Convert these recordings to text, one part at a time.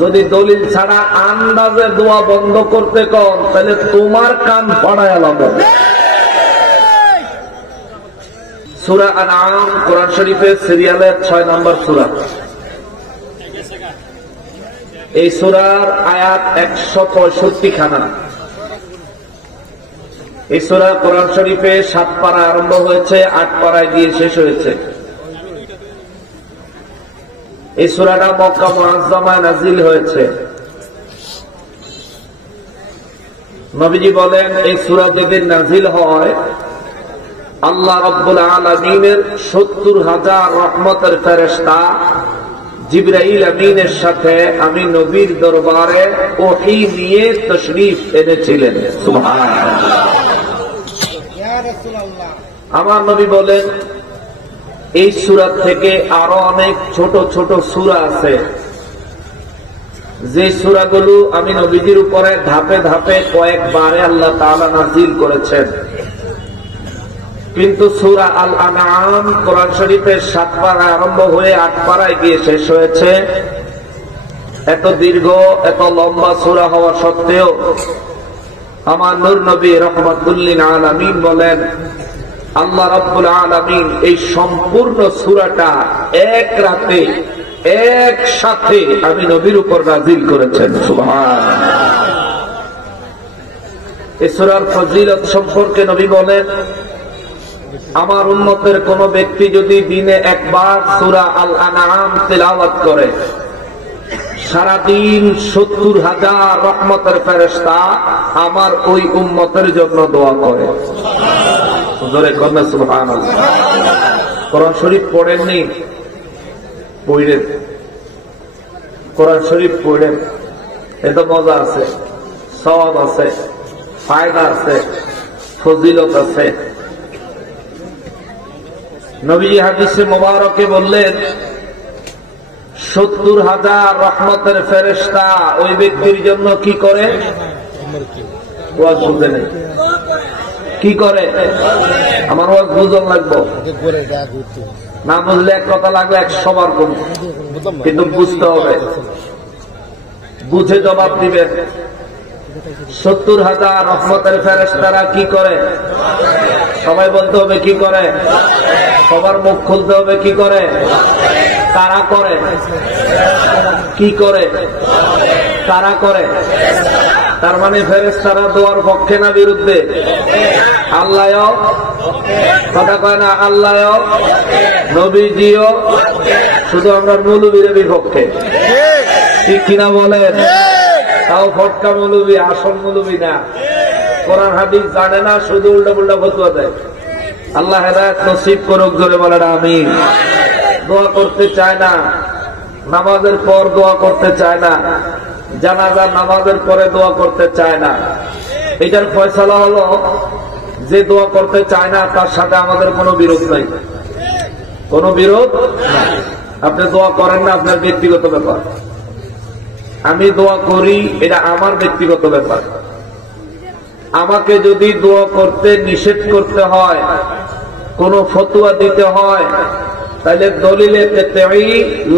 যদি দলিল ছাড়া আন্দাজে দোয়া বন্ধ করতে কন তাহলে তোমার কান ফাড়ায় এলাম। সূরা আনআম কোরআন শরীফের সিরিয়ালের 6 নম্বর সূরা। এই সূরার আয়াত 165 খানা। এই সূরা কোরআন শরীফে 7 পারায় আরম্ভ হয়েছে, 8 পারায় গিয়ে শেষ হয়েছে। এই সূরাটা মক্কা মুআজ্জামায় নাযিল হয়েছে। নবীজি বলেন এই সূরা যেদিন নাযিল হয় আল্লাহ রাব্বুল আলামিনের 70,000 রহমতের ফেরেশতা জিবরাইল আমিনের সাথে আমি নবীর দরবারে ওহী নিয়ে তাশরীফ এনেছিলেন। সুবহানাল্লাহ। আমার নবী বলেন এই সূরা থেকে আরো অনেক ছোট ছোট সূরা আছে যে সূরাগুলো আমি নবীজির উপরে ধাপে ধাপে কয়েকবারে আল্লাহ তাআলা নাযিল করেছেন, কিন্তু সূরা আল আনআম কোরআন শরীফের 7 পারায় আরম্ভ হয়ে 8 পারায় গিয়ে শেষ হয়েছে। এত দীর্ঘ এত লম্বা সূরা হওয়া সত্ত্বেও আমার নূর নবী রাহমাতুল লিল আলামিন বলেন আল্লাহ রাব্বুল আলামিন এই সম্পূর্ণ সূরাটা এক রাতে একসাথে আমি নবীর উপর নাযিল করেছেন। সুবহানাল্লাহ। এই সূরার ফজিলত সম্পর্কে নবী বলেন আমার উম্মতের কোন ব্যক্তি যদি দিনে একবার সূরা আল আনআম তিলাওয়াত করে সারাদিন 70,000 রহমতের ফেরেশতা আমার ওই উম্মতের জন্য দোয়া করে। জোরে কন্যা সুবহানাল্লাহ। কোরআন শরীফ পড়েননি? পড়েন। কোরআন শরীফ পড়েন, এত মজা আছে, সওয়াব আছে, ফায়দা আছে, ফজিলত আছে। নবীজি হাদিসে মোবারকে বললেন 70,000 রহমতের ফেরেশতা ওই ব্যক্তির জন্য কি করে? ওয়াজ বুঝে নেই কি করে? আমার ওয়াজ বুঝন লাগবো না, বুঝলে এক কথা লাগবে 100 বার কম, কিন্তু বুঝতে হবে, বুঝে জবাব দিবেন। 70,000 রহমতের ফেরেশতারা কি করে? সবাই বলতে হবে কি করে? সবার মুখ খুলতে হবে কি করে? কারা করে? কি করে? কারা করে? তার মানে ফেরেশতারা দোয়ার পক্ষে না বিরুদ্ধে? আল্লাহও কথা কয় না, আল্লাহও নবীজিও, শুধু আমরা মৌলবীর বিপক্ষে, ঠিক কিনা বলেন? তাও ফটকা মৌলবী, আসল মৌলবী না, কোরআন হাদিস জানে না, শুধু উল্টা পুল্টা ফতোয়া দেয়। আল্লাহ হেদায়েত নসিব করুক, জোরে বলেন আমিন। দোয়া করতে চায় না, নামাজের পর দোয়া করতে চায় না, জানাজার নামাজের পরে দোয়া করতে চায় না। এটার ফয়সালা হলো যে দোয়া করতে চায় না তার সাথে আমাদের কোনো বিরোধ নাই, কোনো বিরোধ নাই। আপনি দোয়া করেন না, আপনার ব্যক্তিগত ব্যাপার। আমি দোয়া করি, এটা আমার ব্যক্তিগত ব্যাপার। আমাকে যদি দোয়া করতে নিষেধ করতে হয়, কোন ফতোয়া দিতে হয়, তাহলে দলিলে তেতেই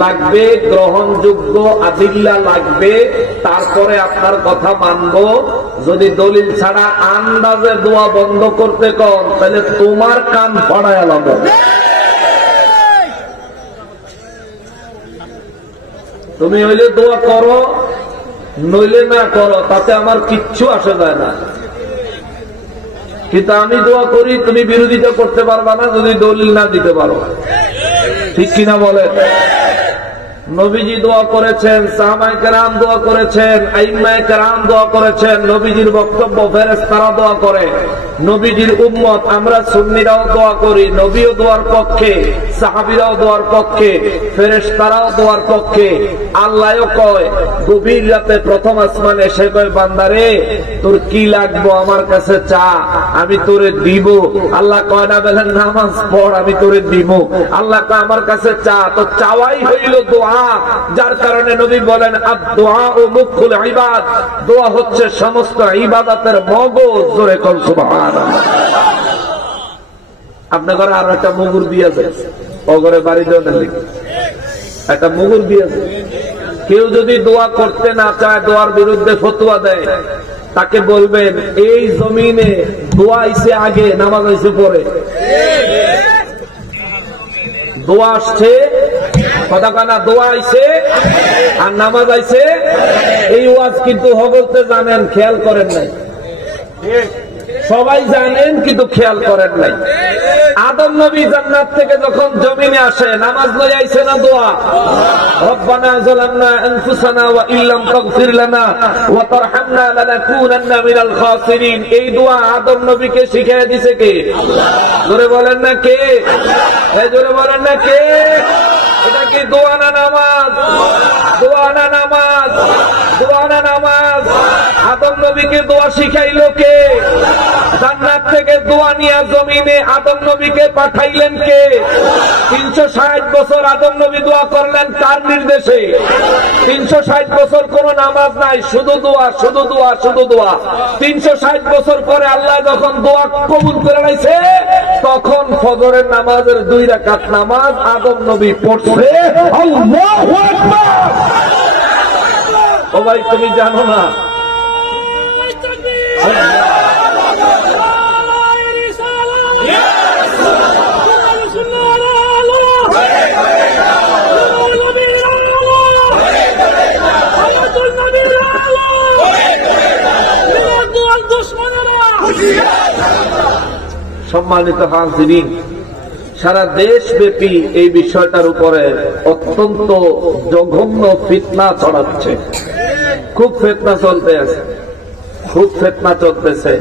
লাগবে, গ্রহণযোগ্য আদিল্লা লাগবে, তারপরে আপনার কথা মানব। যদি দলিল ছাড়া আন্দাজে দোয়া বন্ধ করতে কন তাহলে তোমার কান ফাড়ায় এলাম। তুমি হইলে দোয়া করো, নইলে না করো, তাতে আমার কিচ্ছু আসে যায় না। কিন্তু আমি দোয়া করি, তুমি বিরোধিতা করতে পারবা না যদি দলিল না দিতে পারো, ঠিক কিনা বলেন? নবীজি দোয়া করেছেন, সাহাবায়ে কেরাম দোয়া করেছেন, আইম্মায়ে কেরাম দোয়া করেছেন, নবীজির বক্তব্য ফেরেশতারা দোয়া করে, নবীজির উম্মত আমরা সুন্নিরাও দোয়া করি। নবীও দোয়ার পক্ষে, সাহাবীরাও দোয়ার পক্ষে, ফেরেশতারাও দোয়ার পক্ষে। আল্লাহও কয় গভীর রাতে প্রথম আসমানে এসে কয় বান্দারে তোর কি লাগবো আমার কাছে চা, আমি তোরে দিব। আল্লাহ কয় না বলেন নামাজ পড়, আমি তোরে দিব। আল্লাহ কয় আমার কাছে চা, তো চাওয়াই হইল দোয়া। যার কারণে নবী বলেন আদ-দুআ মুখুল ইবাদ, দোয়া হচ্ছে সমস্ত ইবাদতের মগজ। জোরে কোন সুবহানাল্লাহ। আপনার ঘরে আরো একটা মুগুর দিয়েছে, ও ঘরে বাড়ি দেওয়ার লিখে একটা মুগুর দিয়েছে, কেউ যদি দোয়া করতে না চায়, দোয়ার বিরুদ্ধে ফতোয়া দেয়, তাকে বলবেন এই জমিনে দোয়া আইছে আগে, নামাজ আইছে পরে। দোয়া আসছে কথা কানা, দোয়া আইছে আর নামাজ আইছে। এই ওয়াজ কিন্তু হগলতে জানেন, খেয়াল করেন নাই। সবাই জানেন কিন্তু খেয়াল করেন নাই। আদম নবী জান্নাত থেকে যখন জমিনে আসে, নামাজ লই আইছে না দোয়া? রব্বানা যালামনা আনফুসানা ওয়া ইল্লাম তাগফির লানা ওয়া তারহামনা লানাকুনান্না মিনাল খাসিরিন। এই দোয়া আদম নবীকে শিখিয়ে দিয়েছে কে? জোরে বলেন না কে? এই জোরে বলেন না কে? এটা কি দোয়া না নামাজ? দোয়া না নামাজ? দোয়া না নামাজ? আদম নবীকে দোয়া শিখাইলো কে? জান্নাত থেকে দোয়া নিয়ে জমিনে আদম নবীকে পাঠাইলেন কে? 360 বছর আদম নবী দোয়া করলেন কার নির্দেশে? 360 বছর কোন নামাজ নাই, শুধু দোয়া, শুধু দোয়া, শুধু দোয়া। 360 বছর পরে আল্লাহ যখন দোয়া কবুল করে নিয়েছে, তখন ফজরের নামাজের 2 রাকাত নামাজ আদম নবী পড়ছে। আল্লাহু আকবার। ও ভাই, তুমি জানো না? সম্মানিত হাজিরিন, সারা দেশব্যাপী এই বিষয়টার উপরে অত্যন্ত জঘন্য ফিতনা ছড়াচ্ছে। খুব ফিতনা চলতে আছে, খুব ফিতনা চলতেছে।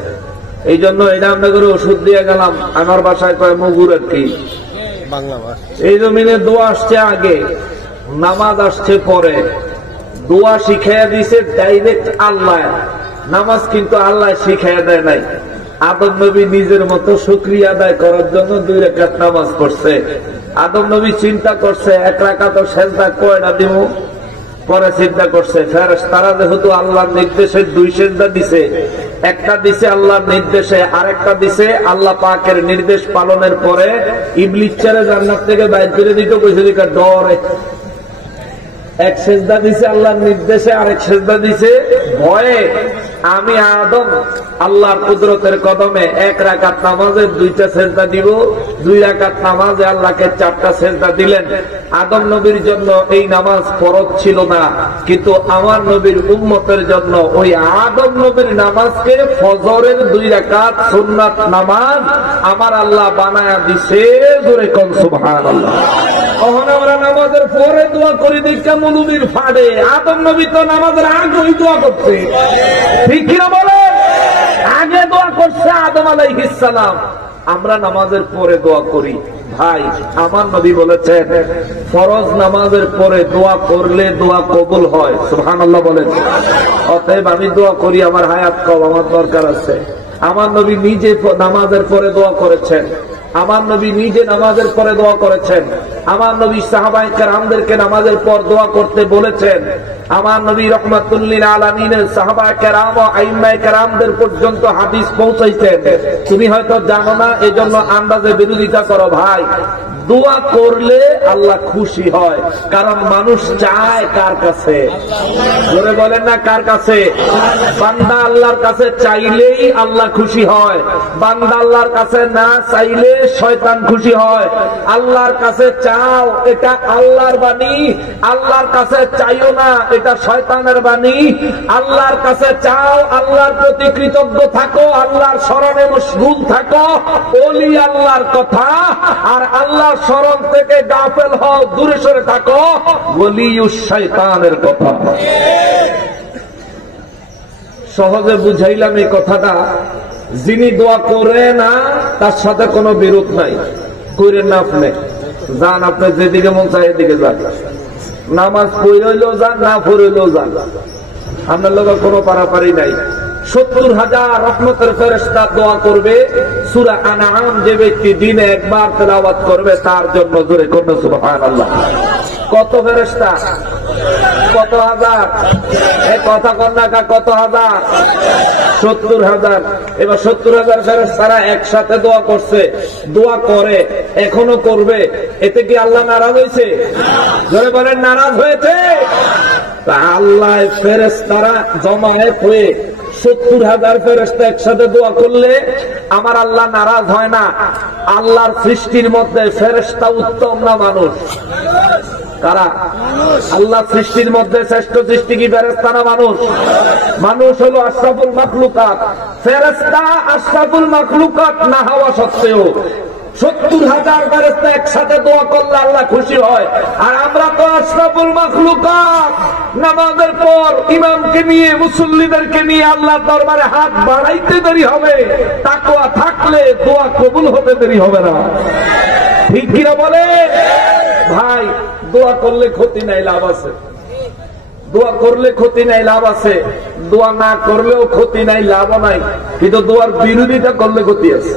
এই জন্য এটা আমরা করে ওষুধ দিয়ে গেলাম। আমার বাসায় কয় মুগুর আর কি। এই জমিনে দোয়া আসছে আগে, নামাজ আসছে পরে। দোয়া শিখাইয়া দিছে ডাইরেক্ট আল্লাহ, নামাজ কিন্তু আল্লাহ শিখাইয়া দেয় নাই। আদম নবী নিজের মতো শুকরিয়া আদায় করার জন্য 2 রাকাত নামাজ পড়ছে। আদম নবী চিন্তা করছে 1 রাকাত সেজদা কয়টা দিব, পরে চিন্তা করছে ফেরেশতারা যেহেতু আল্লাহর নির্দেশে 2 সেজদা দিছে, একটা দিছে আল্লাহর নির্দেশে, আরেকটা দিছে আল্লাহ পাকের নির্দেশ পালনের পরে। ইবলিস ছেড়ে জান্নাত থেকে বাইর করে দিতে কইছে যে ডরে। 1 সেজদা দিছে আল্লাহর নির্দেশে, আরেক সেজদা দিছে ভয়ে। আমি আদম আল্লাহর কুদরতের কদমে 1 রাকাত নামাজে 2টা সেজদা দিব, 2 রাকাত নামাজে আল্লাহকে 4টা সেজদা দিলেন। আদম নবীর জন্য এই নামাজ ফরজ ছিল না, কিন্তু আমার নবীর উম্মতের জন্য ওই আদম নবীর নামাজকে ফজরের 2 রাকাত সুন্নাত নামাজ আমার আল্লাহ বানায়া দিছে। জোরে কোন সুবহানাল্লাহ। তখন আমরা নামাজের পরে দোয়া করি দেখা মুলুবির ফাড়ে। আদম নবী তো নামাজের আগেই দোয়া করছে, ঠিক কিনা বলে? আগে দোয়া করছে আদম আলাইহিস সালাম, আমরা নামাজের পরে দোয়া করি। ভাই, আমার নবী বলেছেন ফরজ নামাজের পরে দোয়া করলে দোয়া কবুল হয়। সুবহানাল্লাহ বলেন। অতএব আমি দোয়া করি, আমার হায়াত কম, আমার দরকার আছে। আমার নবী নিজে নামাজের পরে দোয়া করেছেন, আমার নবী নিজে নামাজের পরে দোয়া করেছেন। আমার নবী সাহাবায়ে কেরামদেরকে নামাজের পর দোয়া করতে বলেছেন। আমার নবী রাহমাতুল লিল আলামিনের সাহাবায়ে কেরাম ও আইম্মায়ে কেরামদের পর্যন্ত হাদিস পৌঁছাইছেন। তুমি হয়তো জানো না, এজন্য আন্দাজে বিরোধিতা করো। ভাই, দোয়া করলে আল্লাহ খুশি হয়, কারণ মানুষ চায় কার কাছে? জোরে বলেন না, কার কাছে? বান্দা আল্লাহর কাছে চাইলেই আল্লাহ খুশি হয়, বান্দা আল্লাহর কাছে না চাইলে শয়তান খুশি হয়। আল্লাহর কাছে চাও, এটা আল্লাহর বাণী। আল্লাহর কাছে চাইও না, এটা শয়তানের বাণী। আল্লাহর কাছে চাও, আল্লাহর প্রতি কৃতজ্ঞ থাকো, আল্লাহর স্মরণে মশগুল থাকো, ওলি আল্লাহর কথা। আর আল্লাহর স্মরণ থেকে গাফেল হও, দূরে সরে থাকো, ওলিউশ শয়তানের কথা। সহজে বুঝাইলাম এই কথাটা। যিনি দোয়া করে না তার সাথে কোনো বিরোধ নাই, করেন না আপনি, যান, আপনি যেদিকে মন চায় এদিকে যান। নামাজ পড়লেও যান, না পড়লেও যান, আপনার লোকের কোনো পারাপারি নাই। 70,000 রহমতের ফেরেশতা দোয়া করবে। সূরা আনআম যে ব্যক্তি দিনে একবার তেলাওয়াত করবে তার জন্য। জোরে কোন সুবহানাল্লাহ। কত ফেরেশতা? কত হাজার? এই কথা কন্যা কত হাজার? 70,000। এবার 70,000 ফেরেশতারা একসাথে দোয়া করছে, দোয়া করে, এখনো করবে। এতে কি আল্লাহ নারাজ হয়েছে? জোরে বলেন, নারাজ হয়েছে? তা আল্লাহ ফেরেশতারা জমায়েত হয়ে 70,000 ফেরেশতা একসাথে দোয়া করলে আমার আল্লাহ নারাজ হয় না। আল্লাহর সৃষ্টির মধ্যে ফেরেশতা উত্তম না মানুষ? কারা? আল্লাহ সৃষ্টির মধ্যে শ্রেষ্ঠ সৃষ্টি কি ফেরেশতা না মানুষ? মানুষ হলো আশরাফুল মাখলুকাত। ফেরেশতা আশরাফুল মাখলুকাত না হওয়া সত্ত্বেও 70,000 ফেরেশতা একসাথে দোয়া করলে আল্লাহ খুশি হয়। আর আমরা তো আশরাফুল মাখলুকাত, নামাজের পর ইমামকে নিয়ে, মুসল্লিদেরকে নিয়ে আল্লাহর দরবারে হাত বাড়াইতে দেরি হবে, তাকওয়া থাকলে দোয়া কবুল হতে দেরি হবে না। ঠিক কিনা বলে ভাই? দোয়া করলে ক্ষতি নাই, লাভ আছে। দোয়া করলে ক্ষতি নাই, লাভ আছে। দোয়া না করলেও ক্ষতি নাই, লাভও নাই। কিন্তু দোয়ার বিরোধিতা করলে ক্ষতি আছে।